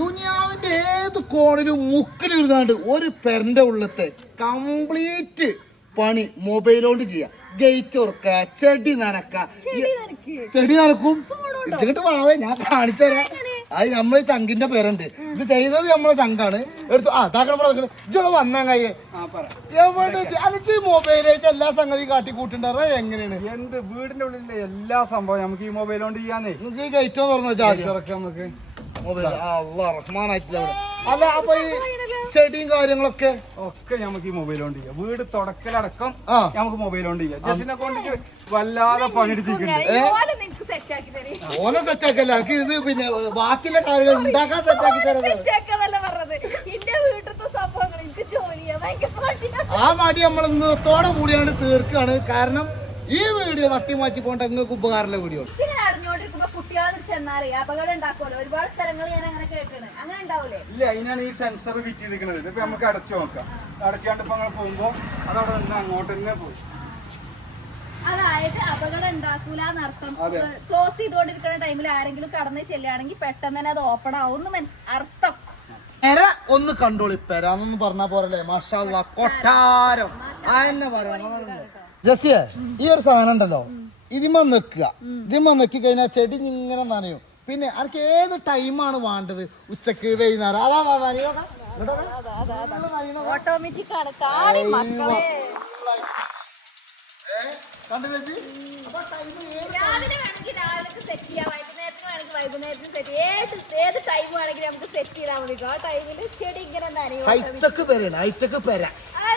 ദുനിയാവിന്റെ ഏത് കോണിലും മുക്കിലിരുന്നാണ്ട് ഒരു പെരന്റെ ഉള്ളത്തെ കംപ്ലീറ്റ് പണി മൊബൈലോണ്ട് ചെയ്യാം. ഗേറ്റ് തുറക്ക, ചെടി നനക്ക, ചെടി നനക്കും. ഇച്ചിട്ട് വാവേ ഞാൻ കാണിച്ചുതരാം. അത് നമ്മളെ ചങ്കിന്റെ പേരുണ്ട്. ഇത് ചെയ്തത് നമ്മളെ ചങ്കാണ്. എടുത്തു ഇജോടെ വന്നാ കയ്യെ എവിടെ അനക്ക് മൊബൈലായിട്ട് എല്ലാ സംഗതി കാട്ടി കൂട്ടിണ്ടാറ. എങ്ങനെയാണ് എന്ത് വീടിന്റെ ഉള്ളിലെ എല്ലാ സംഭവം നമുക്ക് ഈ മൊബൈൽ കൊണ്ട് ചെയ്യാന്നേ. ഈ ഗേറ്റോ തുറന്നു വെച്ചാൽ നമുക്ക് മൊബൈൽ റഹ്മാനായിട്ടില്ല. അല്ല അപ്പൊ ഈ ചെടിയും കാര്യങ്ങളൊക്കെ ഒക്കെ നമുക്ക് ഈ മൊബൈൽ കൊണ്ട് ചെയ്യാം. വീട് തുടക്കലടക്കം നമുക്ക് മൊബൈൽ കൊണ്ട് ചെയ്യാം. ജസിനെ കൊണ്ട് വല്ലാതെ പണിയെടുപ്പിക്കുന്നുണ്ട്. ഓനെ സെറ്റാക്കല്ല എനിക്ക് ഇത് പിന്നെ ബാക്കിയുള്ള കാര്യങ്ങൾ ഉണ്ടാക്കാൻ സെറ്റാക്കി തരുന്നത്. ആ മടി നമ്മൾ ഇന്നത്തോടെ കൂടിയാണ് തീർക്കാണ്. കാരണം ഈ വീഡിയോ തട്ടി മാറ്റി പോകേണ്ട നിങ്ങൾക്ക് ഉപകാരമുള്ള വീഡിയോ ഒരുപാട് സ്ഥലങ്ങൾ ഞാൻ അങ്ങനെ കേട്ടാണ്. അങ്ങനെ ഉണ്ടാവൂലേ? ഇല്ല, അതിനാണ് ഈ സെൻസർ ഫിറ്റ് ചെയ്തിരിക്കുന്നത്. ഇപ്പൊ നമുക്ക് അടച്ചു നോക്കാം. അടച്ചാണ്ട് ഇപ്പൊ അങ്ങനെ പോകുമ്പോ അതവിടെ നിന്ന് അങ്ങോട്ട് തന്നെ പോയി. അതായത് അപകടം ഉണ്ടാക്കൂല എന്നർത്ഥം. ക്ലോസ് ചെയ്തുകൊണ്ടിരിക്കുന്ന ടൈമിൽ ആരെങ്കിലും കടന്നു ചെല്ലുകയാണെങ്കിൽ പെട്ടെന്ന് തന്നെ അത് ഓപ്പൺ ആവും അർത്ഥം. പെര ഒന്ന് കണ്ടോളി. പെരാന്നൊന്നും പറഞ്ഞാ പോരല്ലേ? മാഷാഅല്ലാ കൊട്ടാരം അതെന്നെ പറയണം. ജസിയെ ഈ ഒരു സാധനം ഉണ്ടല്ലോ, ഇതിമ നെക്കി കഴിഞ്ഞാൽ ചെടി ഇങ്ങനെ നനയും. പിന്നെ അനക്ക് ഏത് ടൈമാണ് വേണ്ടത്? ഉച്ചക്ക്, വൈകുന്നേരം, ഓട്ടോമാറ്റിക് ആണ്. രാവിലെ വേണമെങ്കിൽ രാവിലെ സെറ്റ് ചെയ്യാം, വൈകുന്നേരത്തിന് വേണമെങ്കിൽ വൈകുന്നേരത്തിന് സെറ്റ് ചെയ്യാം. ഏത് ടൈം വേണമെങ്കിൽ നമുക്ക് സെറ്റ് ചെയ്താൽ മതി. ആ ടൈമിൽ ചെടി ഇങ്ങനെ നനയും.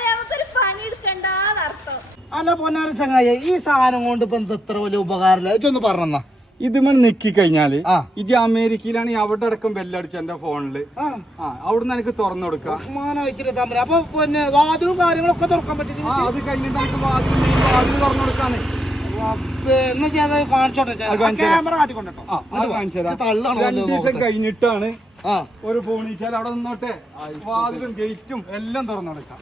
നമുക്കൊരു പണി എടുക്കണ്ടെന്നർത്ഥം. അല്ല പൊന്നാര ചങ്ങായി, ഈ സാധനം കൊണ്ട് ഇപ്പൊ എത്ര വലിയ ഉപകാരമില്ല. ഇതൊന്ന് പറഞ്ഞാ ഇതുമേ നെക്കി കഴിഞ്ഞാല് ഇജ് അമേരിക്കയിലാണ് അവിടെ അടക്കം ബെല്ലടിച്ചു എന്റെ ഫോണില്. അവിടുന്ന് എനിക്ക് തുറന്നു കൊടുക്കാം. അപ്പൊ പിന്നെ വാതിലും കാര്യങ്ങളൊക്കെ തുറക്കാൻ പറ്റും. അത് കഴിഞ്ഞിട്ട് എനിക്ക് വാതിൽ തുറന്നു കൊടുക്കാന്ന് കാണിച്ചോട്ടെ. ക്യാമറ കാട്ടിക്കൊണ്ടോ. അത് കാണിച്ചു തരാം. 2 ദിവസം കഴിഞ്ഞിട്ടാണ് ഒരു ഫോൺ വെച്ചാൽ അവിടെ നിന്നോട്ടെ വാതിലും ഗേറ്റും എല്ലാം തുറന്നു കൊടുക്കാം.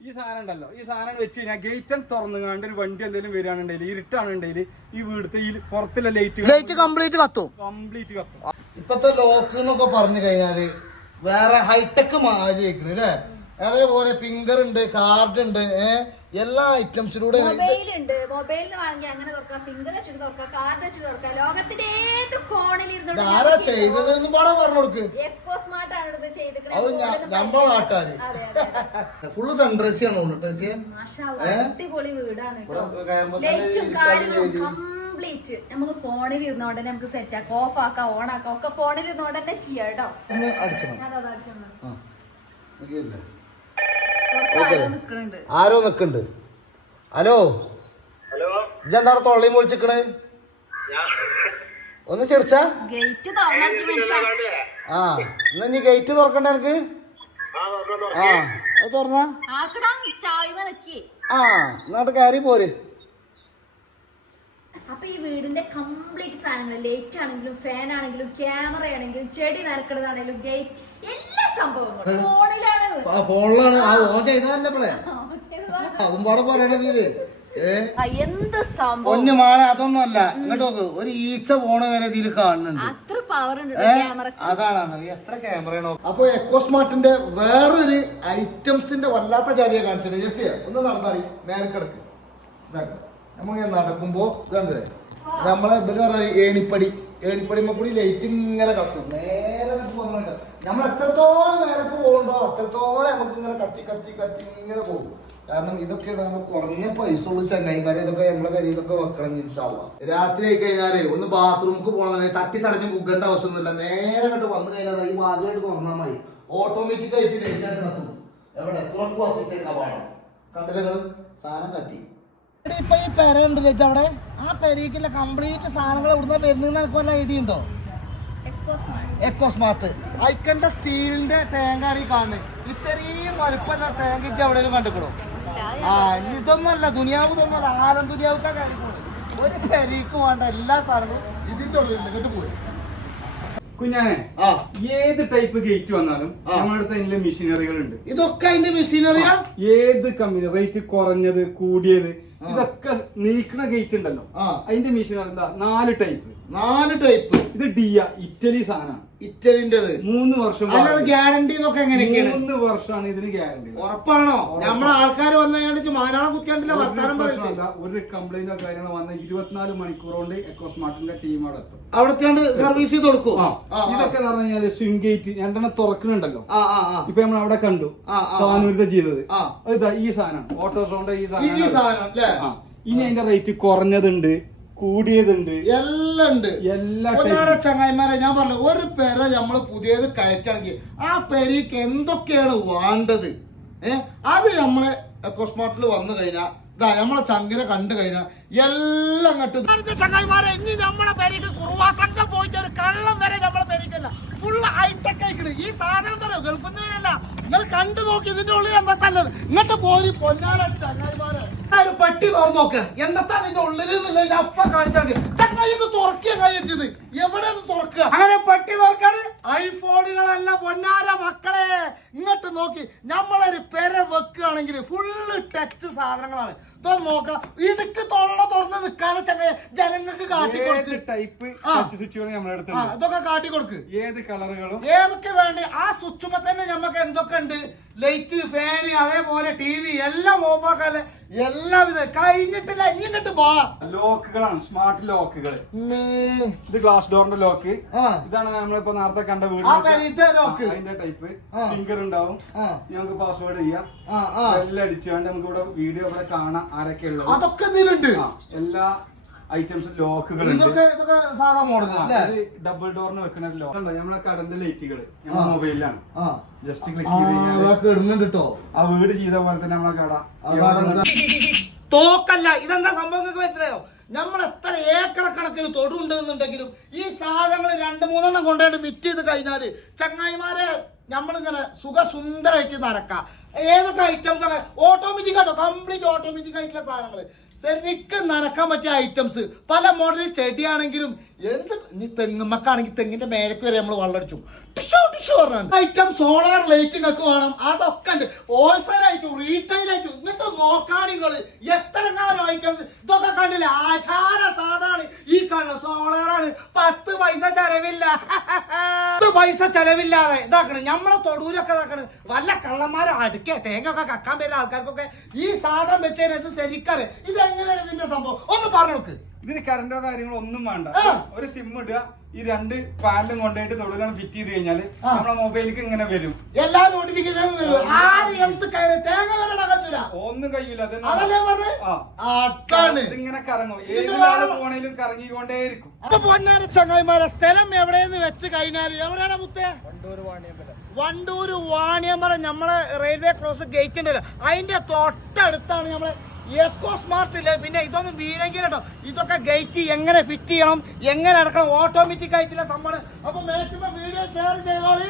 ഈ സാധനം ഉണ്ടല്ലോ, ഈ സാധനം വെച്ച് കഴിഞ്ഞാൽ ഗേറ്റ് തുറന്നുകാണ്ട് ഒരു വണ്ടി എന്തെങ്കിലും വരികയാണെന്നുണ്ടെങ്കിൽ ഇരുട്ടാണെന്നുണ്ടെങ്കിൽ ഈ വീടത്തെ ഈ പുറത്തുള്ള ലൈറ്റ് കംപ്ലീറ്റ് കത്തും. ഇപ്പത്തെ ലോക്ക് എന്നൊക്കെ പറഞ്ഞു കഴിഞ്ഞാല് വേറെ ഹൈടെക് മാറിയേക്കണ് അല്ലേ? അതേപോലെ ഫിംഗർ ഉണ്ട്, കാർഡ് ഉണ്ട്, എല്ലാ ഐറ്റംസിലൂടെ മൊബൈലുണ്ട്. മൊബൈലിന് വേണമെങ്കിൽ അങ്ങനെ തുറക്കാം, ഫിംഗർ വെച്ചിട്ട് തുറക്കാം, കാർഡ് വെച്ചിട്ട് തുറക്കാം. ലോകത്തിന്റെ ഏത് കോണിൽ ചെയ്തതെന്ന് പറഞ്ഞു കൊടുക്ക്. എക്കോ സ്മാർട്ട് ആണ് ഇത് ചെയ്തിരിക്കുന്നത്. നമ്മളെ നാട്ടുകാര് ഫുള്ള് സൺഡ്രസ് ആണ്. അടിപൊളി വീടാണ് കേട്ടോ. ലൈറ്റും കാര്യങ്ങളും കംപ്ലീറ്റ് നമുക്ക് ഫോണിൽ ഇരുന്നോണ്ട് തന്നെ നമുക്ക് സെറ്റ് ആക്കാം, ഓഫ് ആക്കാം, ഓൺ ആക്കാം, ഒക്കെ ഫോണിൽ ഇരുന്നോണ്ട് തന്നെ ചെയ്യാം കേട്ടോ. ആരോ നിക്കണ്ട്. ഹലോ, ഇജെന്താണ് തൊള്ളി പൊളിച്ചിക്കണ്? ഒന്ന് ചിരിച്ചാ. ഗേറ്റ് എന്നാ നീ ഗേറ്റ് തുറക്കണ്ട എനിക്ക്. അത് തുറന്നാ എന്നിട്ട് കയറി പോര്. അപ്പൊ ഈ വീടിന്റെ കംപ്ലീറ്റ് സാധനങ്ങൾ, ലൈറ്റ് ആണെങ്കിലും ഫാൻ ആണെങ്കിലും ക്യാമറ ആണെങ്കിലും ചെടി നനക്കണതാണെങ്കിലും ഗേറ്റ് എല്ലാ സംഭവങ്ങളും ഫോണിലാണ്. ഓൺ ചെയ്തല്ലേ അതും പാടെ പറയണത്. എന്ത് സംഭവം ഒന്നു മാളെ അതൊന്നും അല്ല. ഇങ്ങോട്ട് നോക്ക്, ഒരു ഈച്ച പോണ വരെ ഇതിൽ കാണുന്നുണ്ട്. അത്ര പവർ ഉണ്ട് അതാണ് എത്ര ക്യാമറയാണോ. അപ്പൊ എക്കോ സ്മാർട്ടിന്റെ വേറൊരു ഐറ്റംസിന്റെ വല്ലാത്ത ജാതിയെ കാണിച്ചിട്ടുണ്ട്. ജെസ്സി ഒന്ന് നടന്നാടി മേൽക്കിടക്ക്. നമ്മ നടക്കുമ്പോ ഇതണ്ടേ നമ്മളെ ഏണിപ്പടിമ കൂടി ലൈറ്റ് ഇങ്ങനെ കത്തും. നേരെ നമ്മൾ എത്രത്തോളം മേലേക്ക് പോകണ്ടോ അത്രത്തോളം നമുക്ക് ഇങ്ങനെ കത്തി ഇങ്ങനെ പോകും. കാരണം ഇതൊക്കെ കുറഞ്ഞ പൈസ ഉള്ള ചങ്ങായിമാരെ ഇതൊക്കെ നമ്മളെ കരിയിലൊക്കെ വെക്കണം. ഇൻഷാല്ലാ രാത്രി ആയി കഴിഞ്ഞാല് ഒന്ന് ബാത്റൂമിക്ക് പോകണ തട്ടി തടഞ്ഞ് മുക്കേണ്ട ആവശ്യമൊന്നുമില്ല. നേരെ അങ്ങോട്ട് വന്നു കഴിഞ്ഞാൽ ഈ വാതിലായിട്ട് തുറന്നാൽ മതി. ഓട്ടോമാറ്റിക് ആയിട്ട് ലൈറ്റായിട്ട് കത്തും. എവിടെ കണ്ടില്ല സാധനം കത്തി. ഇപ്പൊ ഈ പെര ഉണ്ടല്ലോ അവിടെ, ആ പെരയ്ക്കുള്ള കംപ്ലീറ്റ് സാധനങ്ങൾ ഇവിടുന്ന് വരുന്ന വല്ല ഐഡിയ ഉണ്ടോ? എക്കോ സ്മാർട്ട് അയക്കണ്ട സ്റ്റീലിന്റെ ടാങ്കാണ് ഈ കാണുന്നത്. ഇത്രയും വലുപ്പമുള്ള ടാങ്ക് ഇച്ച് എവിടെയും കണ്ടിക്കണോ? ഇതൊന്നുമല്ല ദുനിയാവ്, ഇതൊന്നുമല്ല ആരം ദുനിയാവുക കാര്യങ്ങളും. ഒരു പെരയ്ക്ക് വേണ്ട എല്ലാ സാധനങ്ങളും ഇതിന്റെ ഉള്ളിൽ ഇങ്ങോട്ട് പോയി. കുഞ്ഞാനെ ഏത് ടൈപ്പ് ഗേറ്റ് വന്നാലും നമ്മുടെ അടുത്ത് മെഷീനറികൾ ഉണ്ട്. ഇതൊക്കെ അതിന്റെ മെഷീനറിയാ. ഏത് കമ്പനി റേറ്റ് കുറഞ്ഞത് കൂടിയത് ഇതൊക്കെ നീക്കണ ഗേറ്റ് ഉണ്ടല്ലോ, അതിന്റെ മെഷീനറി എന്താ 4 ടൈപ്പ്. ടൈപ്പ്. ഇത് ഡിയ ഇറ്റലി സാധനമാണ്. ഇറ്റലിന്റേത് 3 വർഷം അല്ലാതെ ഗ്യാരണ്ടി എന്നൊക്കെ എങ്ങനെയൊക്കെയാണ്? 3 വർഷമാണ് ഇതിന് ഗ്യാരണ്ടി. ഉറപ്പാണോ? നമ്മളെ ആൾക്കാർ വന്നു കഴിഞ്ഞിട്ട് മാനാളം കുത്തിയാണ്ടില്ല വർത്താനം പറയില്ല. ഒരു കംപ്ലൈന്റോ കാര്യങ്ങളോ വന്ന 24 മണിക്കൂർ കൊണ്ട് എക്കോസ്മാർട്ടിന്റെ ടീം അവിടെ എത്തും. അവിടെ സർവീസ് ചെയ്ത് കൊടുക്കും. ഇതൊക്കെ എന്ന് പറഞ്ഞു കഴിഞ്ഞാല് സ്വിംഗ് ഗേറ്റ് 2 തുറക്കുന്നുണ്ടല്ലോ. ഇപ്പൊ നമ്മൾ അവിടെ കണ്ടു താനൂരത്തെ ചെയ്തത്. ഇതാ ഈ സാധനം ഓട്ടോസോണിന്റെ ഈ സാധനം. ഇനി അതിന്റെ റേറ്റ് കുറഞ്ഞതുണ്ട്, കൂടിയതുണ്ട്, എല്ലാം ഉണ്ട്. എല്ലാ ചങ്ങായിമാരെ ഞാൻ പറഞ്ഞു, ഒരു പെര നമ്മള് പുതിയത് കയറ്റാണെങ്കിൽ ആ പെരയ്ക്ക് എന്തൊക്കെയാണ് വേണ്ടത് അത് നമ്മളെ എക്കോസ്മാർട്ടിൽ വന്നു കഴിഞ്ഞാൽ നമ്മളെ ചങ്കിനെ കണ്ടു കഴിഞ്ഞാൽ എല്ലാം കെട്ട് ചങ്ങായിമാരെ. ഇനി നമ്മളെ പെരയ്ക്ക് കുറുവാ സംഘം പോയിട്ട് ഒരു കള്ളം വരെ നമ്മളെ പെരയ്ക്കല്ല, ഫുള്ള് ഹൈടെക് ആയിക്കണ്. ഈ സാധനം തരോ ഗൾഫിൽ നിന്ന് വരല്ല, നിങ്ങൾ കണ്ടു നോക്കി ഇതിന്റെ ഉള്ളിൽ എന്താ തന്നത്. ഇങ്ങോട്ട് പോരി പൊന്നാല ചങ്ങായിമാരെ. ഒരു പെട്ടി തുറന്നു നോക്ക്, എന്താ അതിന്റെ ഉള്ളിൽ അപ്പം കാണിച്ചാൽ ചങ്ങായി തുറക്കുക കഴിച്ചത് എവിടെ തുറക്കുക. അങ്ങനെ പെട്ടി തുറക്കാണ് ഐഫോണുകളല്ല പൊന്നാര മക്കളെ. ഇങ്ങോട്ട് നോക്കി നമ്മളൊരു പെര വെക്കുകയാണെങ്കിൽ ഫുള്ള് ടച്ച് സാധനങ്ങളാണ്. ഇതൊന്ന് നോക്കാം, ഇടുക്ക് തൊള്ള തുറന്ന് നിൽക്കാതെ ചങ്ങ ജനങ്ങൾക്ക് കാട്ടിക്കൊടുക്ക്. ടൈപ്പ് സ്വിച്ചുകൾ ഇതൊക്കെ കാട്ടിക്കൊടുക്ക്. ഏത് കളറുകളും ഏതൊക്കെ വേണ്ട ആ സ്വിച്ചുമ്പോ തന്നെ നമുക്ക് എന്തൊക്കെ ഉണ്ട്, ലൈറ്റ്, ഫാന്, അതേപോലെ TV എല്ലാം ഓഫാക്കാല്ലേ. എല്ലാവിധ കഴിഞ്ഞിട്ടില്ല. ഇങ്ങോട്ട് പോവാ. ലോക്കുകളാണ്, സ്മാർട്ട് ലോക്കുകൾ. ഇത് ഗ്ലാസ് ഡോറിന്റെ ലോക്ക്. ഇതാണ് നമ്മളിപ്പോ നേരത്തെ കണ്ട വീട് അതിന്റെ ടൈപ്പ്. ഫിംഗർ ഉണ്ടാവും, നമുക്ക് പാസ്വേഡ് ചെയ്യാം. എല്ലാം അടിച്ചുകൊണ്ട് നമുക്ക് ഇവിടെ വീഡിയോ ഇവിടെ കാണാം ആരൊക്കെ ഉള്ളത്. അതൊക്കെ ഇതിലുണ്ട്. എല്ലാ ഐറ്റംസ് ലോക്കുകൾ ഡബിൾ ഡോറിന് വെക്കുന്ന ലോക്ക്. നമ്മളെ കറണ്ട് ലൈറ്റുകള് നമ്മുടെ മൊബൈലിലാണ്. ജസ്റ്റ് ക്ലിക്ക് ചെയ്ത് ആ വീട് ചെയ്ത പോലെ തന്നെ നമ്മളെ കട തോക്കല്ല. ഇതെന്താ സംഭവം മനസ്സിലായോ? നമ്മൾ എത്ര ഏക്കർ കണക്കിന് തൊടുണ്ടെന്നുണ്ടെങ്കിലും ഈ സാധനങ്ങൾ 2-3 കൊണ്ടുപോയിട്ട് ഫിറ്റ് ചെയ്ത് കഴിഞ്ഞാല് ചങ്ങായിമാരെ നമ്മളിങ്ങനെ സുഖസുന്ദരമായിട്ട് നടക്കാം. ഏതൊക്കെ ഐറ്റംസ് ഒക്കെ ഓട്ടോമാറ്റിക് ആട്ടോ, കംപ്ലീറ്റ് ഓട്ടോമാറ്റിക് ആയിട്ടുള്ള സാധനങ്ങള് ശരിക്കും നനക്കാൻ പറ്റിയ ഐറ്റംസ്. പല മോഡലിൽ ചെടിയാണെങ്കിലും എന്ത് ഇനി തെങ്ങുമ്മക്കാണെങ്കിൽ തെങ്ങിന്റെ മേലേക്ക് വരെ നമ്മൾ വെള്ളടിച്ചു ഐറ്റം. സോളാർ ലൈറ്റിംഗ് ഒക്കെ വേണം, അതൊക്കെ ഉണ്ട്. ഹോൾസെയിൽ ആയിട്ടും റീറ്റെയിൽ ആയിട്ടും. എന്നിട്ട് നോക്കാൻ നിങ്ങള് എത്രങ്ങാനും ഐറ്റംസ്. ഇതൊക്കെ കണ്ടില്ലേ, ആചാര സാധനമാണ് ഈ കാണുന്നത്. സോളാറാണ്, 10 പൈസ ചെലവില്ല. 10 പൈസ ചെലവില്ലാതെ ഇതാക്കണ്. നമ്മളെ തൊടൂരൊക്കെ ഇതാക്കണ്. വല്ല കള്ളന്മാരെ അടുക്കെ തേങ്ങ ഒക്കെ കക്കാൻ വരുന്ന ആൾക്കാർക്കൊക്കെ ഈ സാധനം വെച്ചതിന് ശരിക്കാറ്. ഇത് എങ്ങനെയാണ് ഇതിന്റെ സംഭവം ഒന്ന് പറഞ്ഞു നോക്ക്. ഇതിന് കറണ്ടോ കാര്യങ്ങളോ ഒന്നും വേണ്ട. ഒരു സിം ഇടുക, ഈ 2 പാനലും കൊണ്ടുപോയിട്ട് തൊടുകാണ് ഫിറ്റ് ചെയ്ത് കഴിഞ്ഞാല് നമ്മുടെ മൊബൈലിലേക്ക് ഇങ്ങനെ വരും. എല്ലാ നോട്ടിഫിക്കേഷനും വരും. ഒന്നും കഴിയില്ല. ഇതിങ്ങനെ കറങ്ങും, ഏത് ഫോണിലും കറങ്ങിക്കൊണ്ടേയിരിക്കും. അപ്പൊ പൊന്നാര ചങ്ങായിമാരെ, സ്ഥലം എവിടെയെന്ന് വെച്ച് കഴിഞ്ഞാല് എവിടെയാണ് മുത്തേ? വണ്ടൂര് വാണിയമ്പലം. നമ്മളെ റെയിൽവേ ക്രോസ് ഗേറ്റ് ഉണ്ടല്ലോ, അതിന്റെ തൊട്ടടുത്താണ് നമ്മളെ എക്കോസ്മാർട്ട് ഇല്ലേ. പിന്നെ ഇതൊന്നും വീരെങ്കിലോ, ഇതൊക്കെ ഗേറ്റ് എങ്ങനെ ഫിറ്റ് ചെയ്യണം, എങ്ങനെ അടക്കണം, ഓട്ടോമാറ്റിക് ആയിട്ടുള്ള സംഭവം. അപ്പൊ മാക്സിമം വീഡിയോ ഷെയർ ചെയ്തോളി.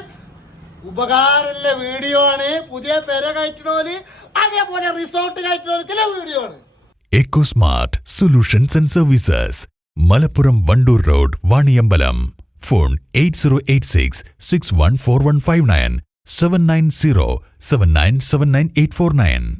ഉപകാരമുള്ള വീഡിയോ ആണ്. പുതിയ പെര കയറ്റണോല്, അതേപോലെ റിസോർട്ട് കയറ്റണോൽക്കുള്ള വീഡിയോ ആണ്. Ecosmart solutions and services, Malappuram Wandoor road, Vaniyambalam. Phone 8086 614159 790 7979 849.